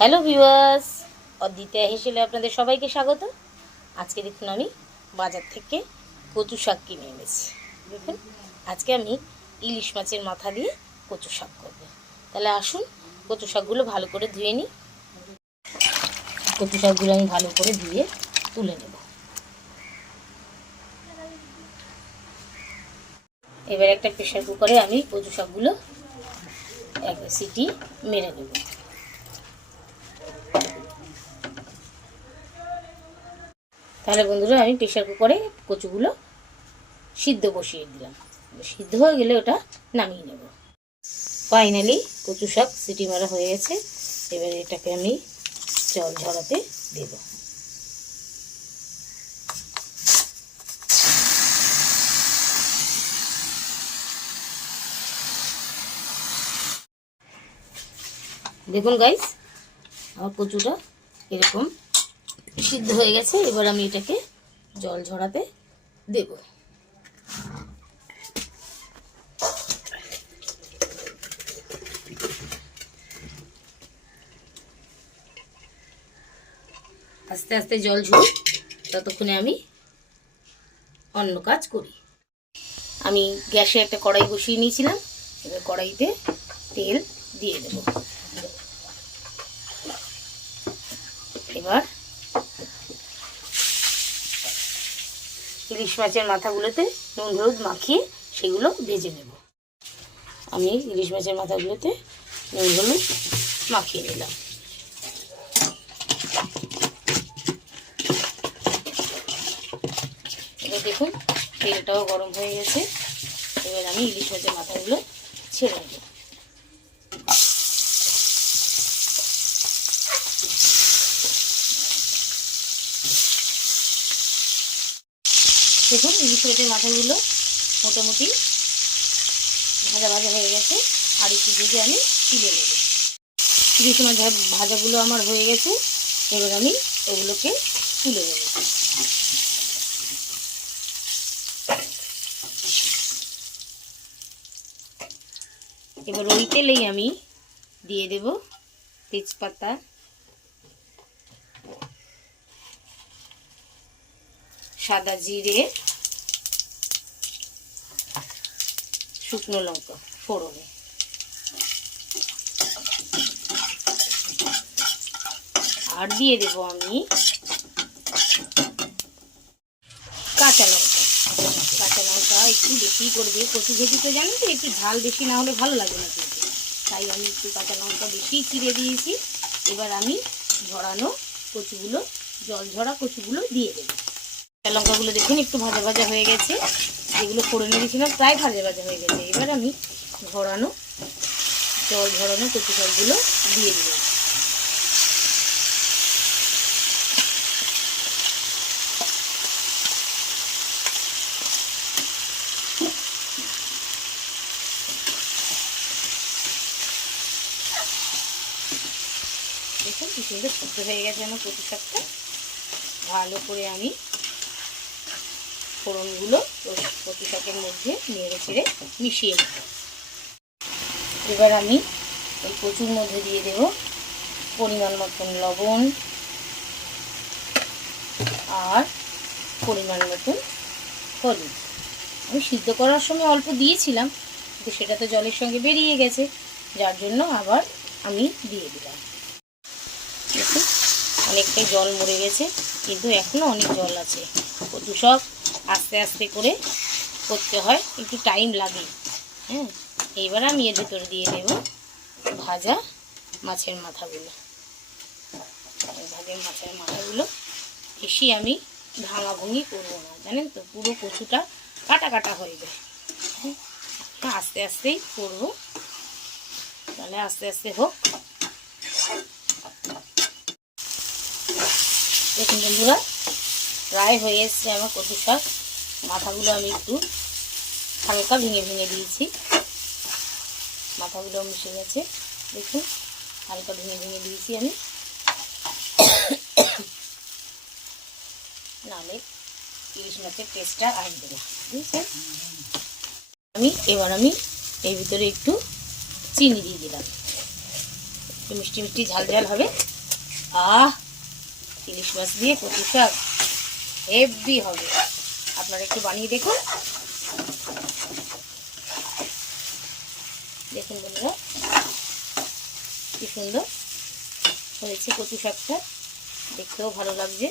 Hello viewers, অদ্বিতীয়া হেসেলে আপনাদের সবাইকে স্বাগত। আজকে দেখুন আমি বাজার থেকে কচু শাক কিনে এনেছি। দেখুন আজকে আমি ইলিশ মাছের মাথা দিয়ে কচু শাক করব। তাহলে আসুন কচু শাকগুলো ভালো করে ধুয়ে নিই। কচু শাকগুলো আমি ভালো করে ধুয়ে তুলে নেব। এবার একটা প্রেশার কুকারে আমি কচু শাকগুলো এক সিটি মেরে নেব। তাহলে বন্ধুরা আমি প্রেশার কুকারে কচুগুলো সিদ্ধ বসিয়ে দিলাম। সিদ্ধ হয়ে গেলে ওটা নামিয়ে নেব। ফাইনালি কচু শাক সিটি মারা হয়ে গেছে। এবারে এটাকে আমি জল ঝরাতে দেব। দেখুন গাইস, আমার কচুটা এরকম সিদ্ধ হয়ে গেছে। এবার আমি এটাকে জল ঝরাতে দেব। আস্তে আস্তে জল ঝরুক, ততক্ষণে আমি অন্য কাজ করি। আমি গ্যাসে একটা কড়াই বসিয়ে নিয়েছিলাম। এবার কড়াইতে তেল দিয়ে দেব। এবার ইলিশ মাছের মাথাগুলোতে নুন হলুদ মাখিয়ে সেগুলো ভেজে নেব। আমি ইলিশ মাছের মাথাগুলোতে নুন হলুদ মাখিয়ে নিলাম। এবার দেখুন তেলটাও গরম হয়ে গেছে। এবার আমি ইলিশ মাছের মাথাগুলো ছেড়ে নেব। দেখুন ইলিশ মাছের মাথাগুলো মোটামুটি ভাজা ভাজা হয়ে গেছে। আর একটু ভেজে আমি তুলে নেব। ইলিশ মাছ ভাজাগুলো আমার হয়ে গেছে। এবার আমি এগুলোকে তুলে নেব। এবার ওই তেলেই আমি দিয়ে দেব তেজপাতা, সাদা জিরে, শুকনো লঙ্কা ফোড়নে, আর দিয়ে দেব আমি কাঁচা লঙ্কা। কাঁচা লঙ্কা একটু বেশি করবে, কচু ভেজি তো জানেন তো একটু ঝাল বেশি না হলে ভালো লাগে না কিন্তু, তাই আমি একটু কাঁচা লঙ্কা বেশি চিড়ে দিয়েছি। এবার আমি ঝরানো কচুগুলো, জল ঝরা কচুগুলো দিয়ে দেবো। কাঁচা লঙ্কাগুলো দেখুন একটু ভাজা ভাজা হয়ে গেছে। যেগুলো ফোড়নে দিয়েছিলাম প্রায় ভাজা ভাজা হয়ে গেছে। এবার আমি ঝরানো জল ঝরানো কচু শাকগুলো দিয়ে দিই। দেখুন কি সুন্দর সিদ্ধ হয়ে গেছে আমার কচু শাকটা। ভালো করে আমি ফোড়নগুলো কচু শাকের মধ্যে নেড়ে ছেড়ে মিশিয়ে নেব। এবার আমি এই কচুর মধ্যে দিয়ে দেব পরিমাণ মতন লবণ আর পরিমাণ মতন হলুদ। আমি সিদ্ধ করার সময় অল্প দিয়েছিলাম, কিন্তু সেটা তো জলের সঙ্গে বেরিয়ে গেছে, যার জন্য আবার আমি দিয়ে দিলাম। দেখুন অনেকটাই জল মরে গেছে, কিন্তু এখনও অনেক জল আছে। কচু শাক আস্তে আস্তে করে করতে হয়, একটু টাইম লাগে। হ্যাঁ, এইবার আমি এর ভিতরে দিয়ে দেব ভাজা মাছের মাথাগুলো। ভাজা মাছের মাথাগুলো বেশি আমি ভাঙাভুঙি করবো না, জানেন তো, পুরো কচুটা কাটা কাটা হয়ে যায়। আস্তে আস্তেই করবো, তাহলে আস্তে আস্তে হোক। দেখুন বন্ধুরা, প্রায় হয়ে এসছে আমার কচু শাক। মাথাগুলো আমি একটু হালকা ভেঙে ভেঙে দিয়েছি, মাথাগুলো মিশে গেছে। দেখুন হালকা ভেঙে ভেঙে দিয়েছি আমি, নাহলে ইলিশ মাছের টেস্টটা আসবে না, বুঝছেন। এবার আমি এর ভিতরে একটু চিনি দিয়ে দিলাম। একটু মিষ্টি মিষ্টি ঝাল ঝাল হবে। আহ, ইলিশ মাছ দিয়ে কচু শাক হেভি হবে। আপনারা একটু বানিয়ে দেখুন। দেখুন বন্ধুরা কি সুন্দর হয়েছে কচু শাকটা, দেখতেও ভালো লাগছে।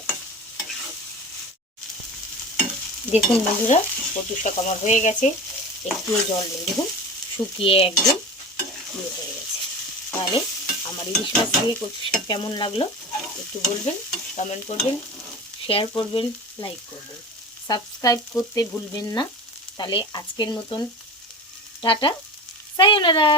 দেখুন বন্ধুরা কচু শাক আমার হয়ে গেছে, একটুও জল নেই, দেখুন শুকিয়ে একদম ইয়ে হয়ে গেছে। তাহলে আমার ইলিশ মাছ দিয়ে কচু শাক কেমন লাগলো একটু বলবেন, কমেন্ট করবেন, শেয়ার করবেন, লাইক করবেন, সাবস্ক্রাইব করতে ভুলবেন না। তাহলে আজকের মতন টাটা, সায়োনারা।